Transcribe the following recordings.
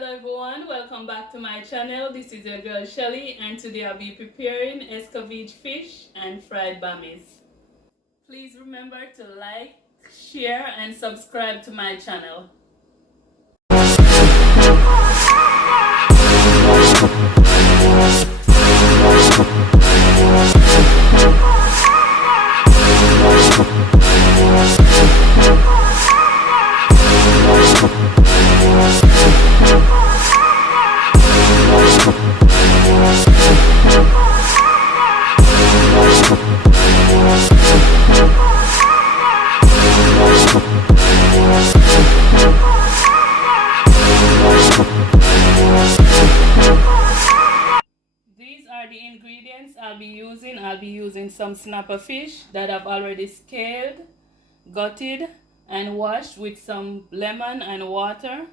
Hello everyone, welcome back to my channel. This is your girl Shelly, and today I'll be preparing Escovitch fish and fried Bammies. Please remember to like, share and subscribe to my channel. These are the ingredients I'll be using. I'll be using some snapper fish that I've already scaled, gutted and washed with some lemon and water.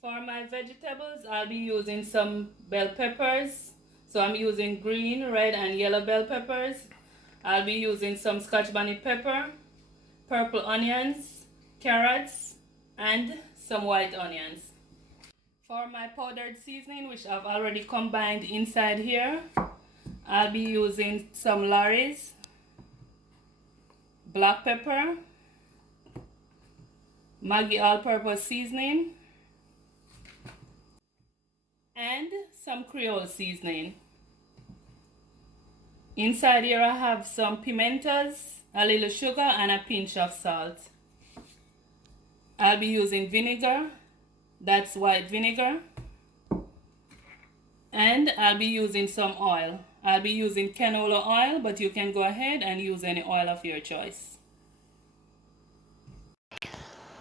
For my vegetables, I'll be using some bell peppers. So I'm using green, red and yellow bell peppers. I'll be using some Scotch bonnet pepper, purple onions, carrots and some white onions. For my powdered seasoning, which I've already combined inside here, I'll be using some Lorry's, black pepper, Maggi all-purpose seasoning, and some Creole seasoning. Inside here I have some pimentos, a little sugar and a pinch of salt. I'll be using vinegar, that's white vinegar, and I'll be using some oil. I'll be using canola oil, but you can go ahead and use any oil of your choice.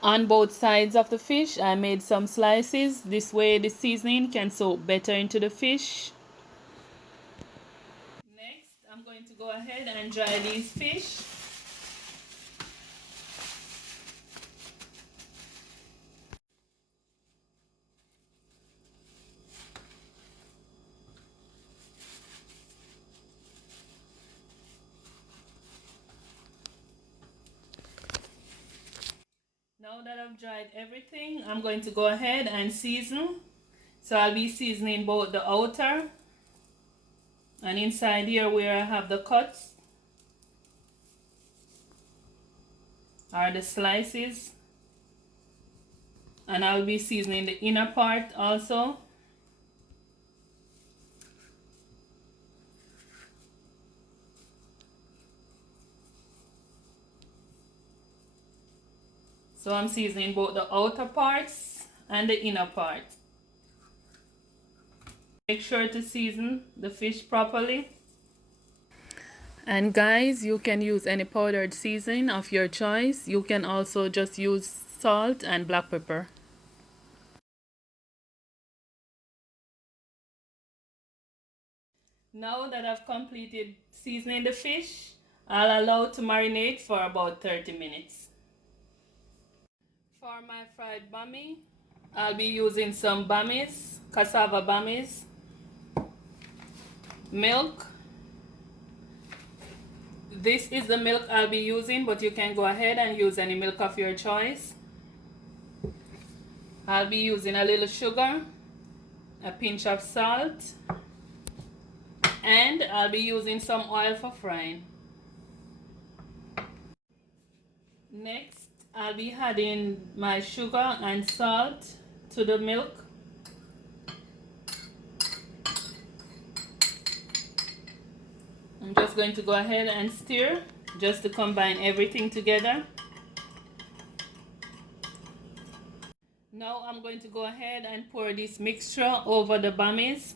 On both sides of the fish I made some slices. This way the seasoning can soak better into the fish. Next I'm going to go ahead and dry these fish. Now that I've dried everything, I'm going to go ahead and season. So I'll be seasoning both the outer and inside here where I have the cuts are the slices, and I'll be seasoning the inner part also. So I'm seasoning both the outer parts and the inner part. Make sure to season the fish properly. And guys, you can use any powdered seasoning of your choice. You can also just use salt and black pepper. Now that I've completed seasoning the fish, I'll allow it to marinate for about 30 minutes. For my fried bammy, I'll be using some bammies, cassava bammies, milk. This is the milk I'll be using, but you can go ahead and use any milk of your choice. I'll be using a little sugar, a pinch of salt, and I'll be using some oil for frying. Next, I'll be adding my sugar and salt to the milk. I'm just going to go ahead and stir just to combine everything together. Now I'm going to go ahead and pour this mixture over the bammies.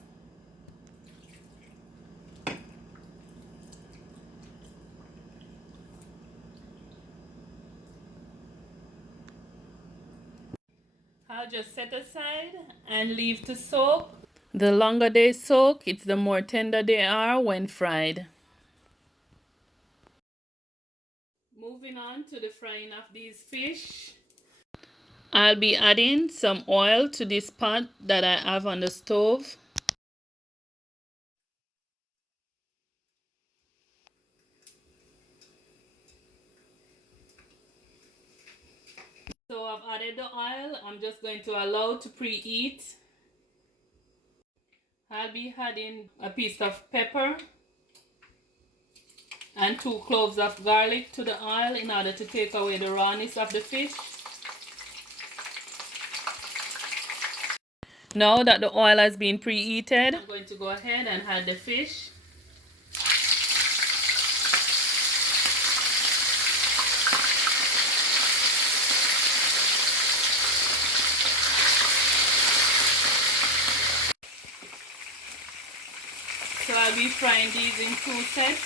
I'll just set aside and leave to soak. The longer they soak, it's the more tender they are when fried. Moving on to the frying of these fish. I'll be adding some oil to this pot that I have on the stove. So I've added the oil. I'm just going to allow to preheat. I'll be adding a piece of pepper and 2 cloves of garlic to the oil in order to take away the rawness of the fish. Now that the oil has been preheated, I'm going to go ahead and add the fish. So I'll be frying these in 2 sets.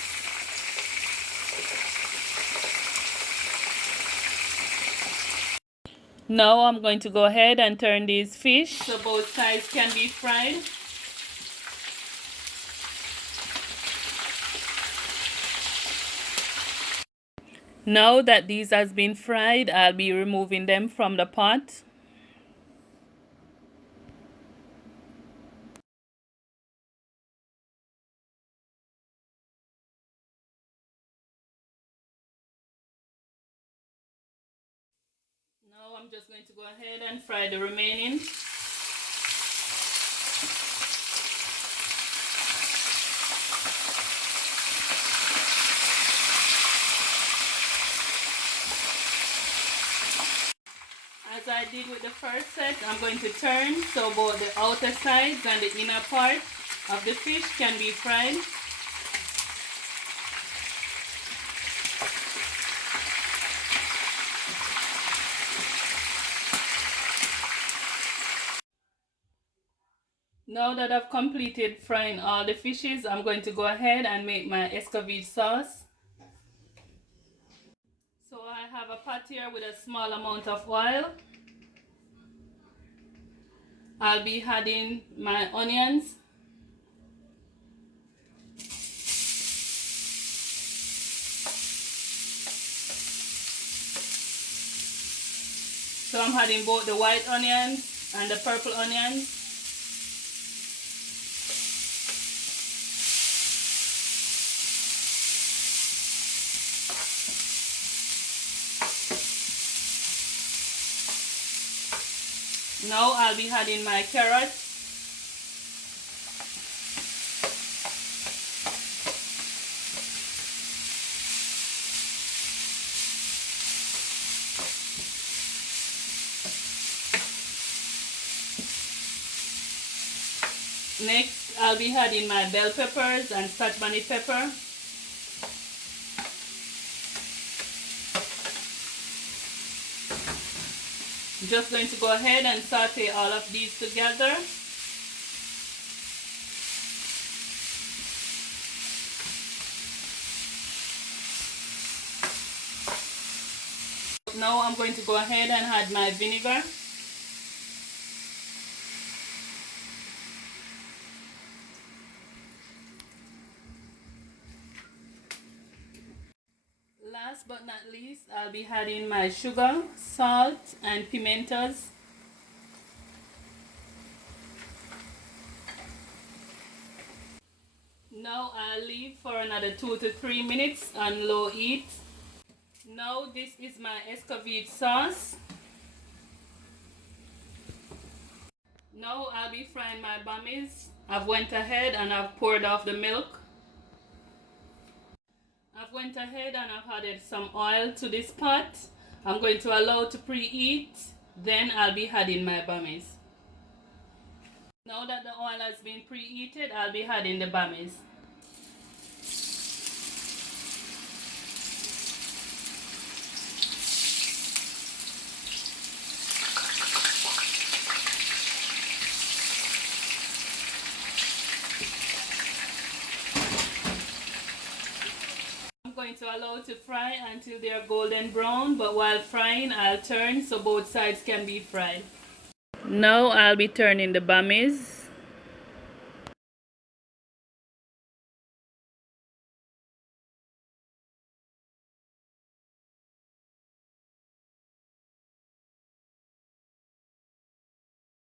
Now I'm going to go ahead and turn these fish so both sides can be fried. Now that these has been fried, I'll be removing them from the pot. Now I'm just going to go ahead and fry the remaining. As I did with the first set, I'm going to turn so both the outer sides and the inner part of the fish can be fried. Now that I've completed frying all the fishes, I'm going to go ahead and make my Escovitch sauce. So I have a pot here with a small amount of oil. I'll be adding my onions. So I'm adding both the white onions and the purple onions. Now I'll be adding my carrots. Next, I'll be adding my bell peppers and Scotch pepper. I'm just going to go ahead and saute all of these together. Now I'm going to go ahead and add my vinegar. Last but not least, I'll be adding my sugar, salt, and pimentos. Now I'll leave for another 2 to 3 minutes on low heat. Now this is my Escovitch sauce. Now I'll be frying my Bammies. I've went ahead and I've poured off the milk. I've went ahead and I've added some oil to this pot. I'm going to allow to preheat. Then I'll be adding my Bammies. Now that the oil has been preheated, I'll be adding the Bammies. I'm going to allow to fry until they are golden brown, but while frying I'll turn so both sides can be fried. Now I'll be turning the Bammies.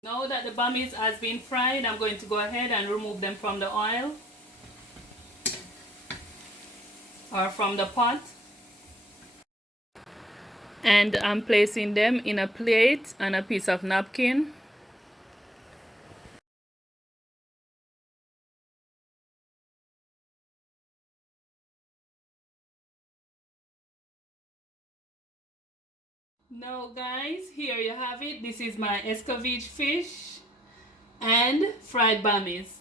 Now that the Bammies has been fried, I'm going to go ahead and remove them from the oil or from the pot. and I'm placing them in a plate and a piece of napkin. Now guys, here you have it. This is my Escovitch fish and fried Bammies.